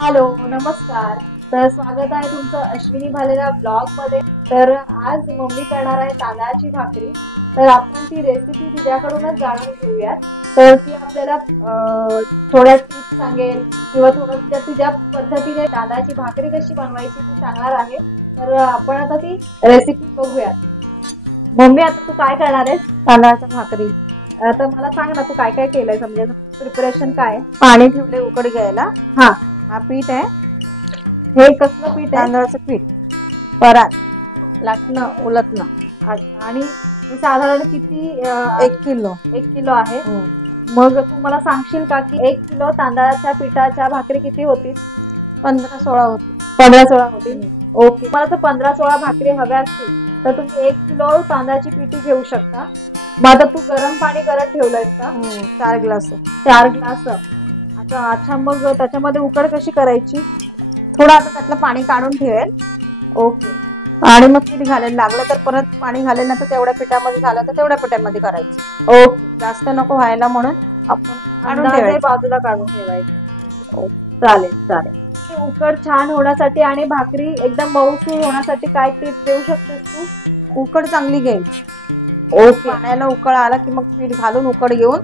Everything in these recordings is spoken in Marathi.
हॅलो, नमस्कार. तर स्वागत आहे तुमचं अश्विनी भालेराव ब्लॉग मध्ये. तर आज मम्मी करणार आहे तांदळाची भाकरी. तर आपण ती रेसिपी तिच्याकडूनच जाणून घेऊयात. तर ती आपल्याला थोड्या टिप्स सांगेल किंवा थोडं तिच्या पद्धतीने तांदळाची भाकरी कशी बनवायची ती सांगणार आहे. तर आपण आता ती रेसिपी बघूयात. मम्मी, आता तू काय करणार आहेस? तांदळाच्या भाकरी. तर मला सांग ना, तू काय काय केलंय, म्हणजे प्रिपरेशन काय? पाणी ठेवले उकड घ्यायला. हा, हा पीठ आहे, हे कसलं पीठ आहे? तांदळाचं पीठ. परात लाटणं उलटणं. अच्छा, आणि हे साधारण किती 1 किलो. 1 किलो आहे. मग तू मला सांगशील का की 1 किलो तांदळाच्या पिठाच्या भाकरी किती होतील? 15-16 होती. 15-16 होतील. ओके. मला जर 15-16 भाकरी हव्या असतील तर तुम्ही 1 किलो तांदळाची पिठी घेऊ शकता. मग आता तू गरम पाणी करत ठेवलंयस का? 4 ग्लास. 4 ग्लास. अच्छा, मग त्याच्यामध्ये उकड कशी करायची? थोडं आता त्यातलं पाणी काढून ठेवेल. ओके. आणि मग पीठ घालेल. लागलं तर परत पाणी घालेल, ना तर तेवढ्या पिठामध्ये झालं तर तेवढ्या पिठामध्ये करायची. ओके. जास्त नको व्हायला म्हणून आपण काढून अंदाजे ठेवायचं. बाजूला काढून ठेवायचं. चालेल. उकड छान होण्यासाठी आणि भाकरी एकदम मऊसूर होण्यासाठी काय टिप्स देऊ शकतेस तू? उकड चांगली घ्यायची. ओके. पाण्याला उकळ आला की मग पीठ घालून उकड घेऊन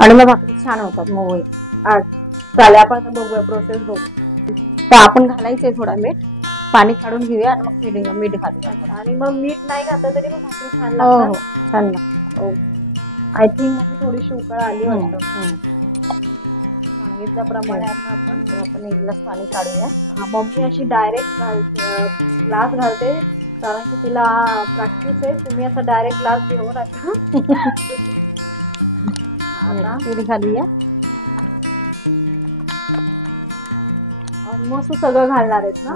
आणि मग भाकरी छान होतात, मऊ होईल. चालेल, आपण आता बघूया, प्रोसेस बघू. तर आपण घालायचंय थोडा मीठ, पाणी काढून घेऊया आणि मग मीठ घालूया. आणि मग मीठ नाही घातलं तरी मग भाकरी छान हो लागतात. छान लागतं. आय थिंक मध्ये थोडीशी उकळ आली वाटतं. सांगितल्याप्रमाणे आता आपण 1 ग्लास पाणी काढूया. मम्मी अशी डायरेक्ट ग्लास घालते, कारण की तिला प्रॅक्टिस आहे. तुम्ही असा डायरेक्ट ग्लास घेऊ नका. आता पीठ घालूया. ऑलमोस्ट सगळं घालणार आहेत ना?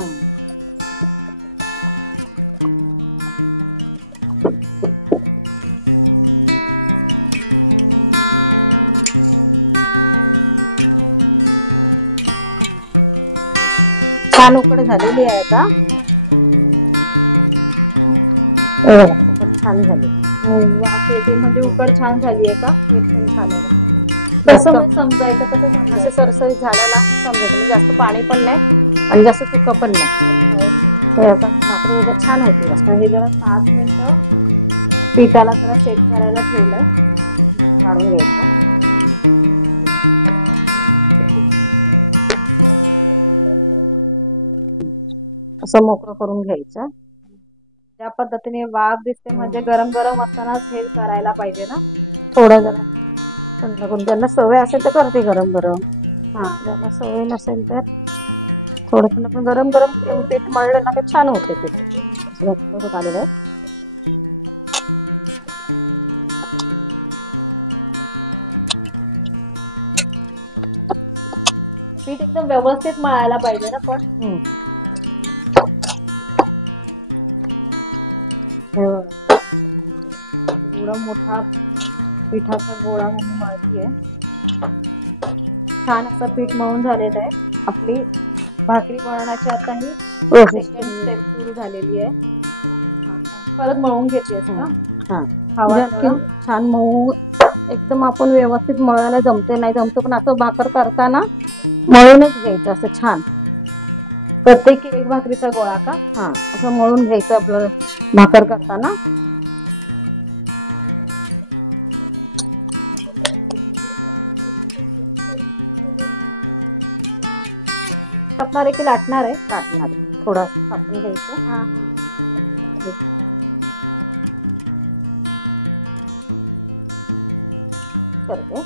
छान उकड झालेली आहे आता. उकड छान झाली. वाफ येते म्हणजे उकड छान झाली आहे का? एकदम छान आहे. कसं समजायचं, कसं असं समजायचं? सरसरीत झाडाला समजायचं, म्हणजे जास्त पाणी पण नाही आणि जास्त सुकं पण नाही. ते आता भाकरी उद्या छान होते. हे जरा 5 मिनिटं पिठाला जरा सेट करायला ठेवलंय. काढून घ्यायचं. असं मोकळं करून घ्यायचं. त्या पद्धतीने वाफ दिसते, म्हणजे गरम गरम असतानाच हे करायला पाहिजे ना? थोडं जरा थंड करून, ज्यांना सवय असेल तर करते गरम गरम. ज्यांना सवय नसेल तर थोडं थंड. पण गरम गरम पीठ मळलं ना तर छान होते पीठ. असं आलेलं आहे. पीठ एकदम व्यवस्थित मळायला पाहिजे ना पण. एवढा मोठा पिठाचा गोळा म्हणून मळतीये. छान असं पीठ मळून झालेलं आहे. आपली भाकरी बनवण्याची आता ही सेकंड स्टेप सुरू झालेली आहे. परत मळून घेतेस का? छान मऊ एकदम. आपण व्यवस्थित मळायला जमते नाही जमतो, पण असं भाकर करताना मळूनच घ्यायचं असं छान. प्रत्येक एक भाकरीचा गोळा का? असं मळून घ्यायचं आपलं भाकर करताना. कापणार आहे की लाटणार आहे? लाटणार आहे. थोडंसं कापून घ्यायचं. करते.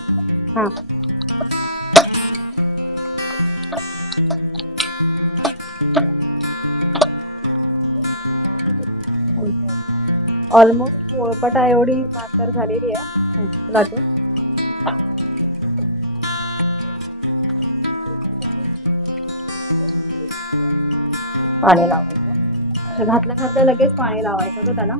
ऑलमोस्ट पोळपाटा एवढी भाकर झालेली आहे लाटून. पाणी लावायचं. घातल्या लगेच पाणी लावायचं का त्याला?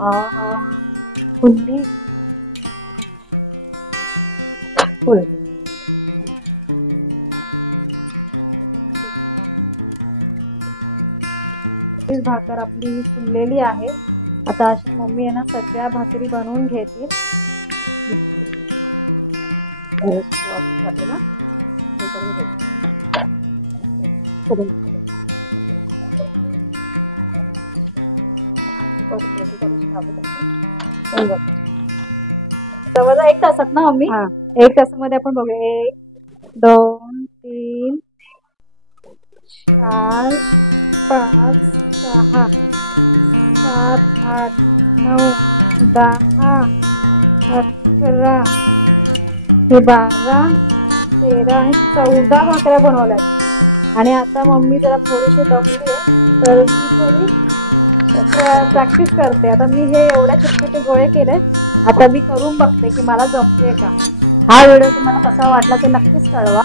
आहा. कुंडी फुल. ही भाकर आपली फुललेली आहे. आता अशा मम्मी आहे ना सगळ्या भाकरी बनवून घेतील. जाते ना हे करून घे. करून जवळ 1 तासात ना मम्मी? हा. 1 तासामध्ये आपण बघूया. 1 2 3 4 5 6 7 8 9 10 11 12 13 आणि 14 भाकऱ्या बनवल्यात. आणि आता मम्मी जरा थोडीशी दमली आहे तर मी थोडी प्रॅक्टिस करते. आता मी हे एवढ्या छोटे छोटे गोळे केले. आता मी करून बघते की मला जमते का. हा व्हिडिओ तुम्हाला कसा वाटला ते नक्कीच कळवा.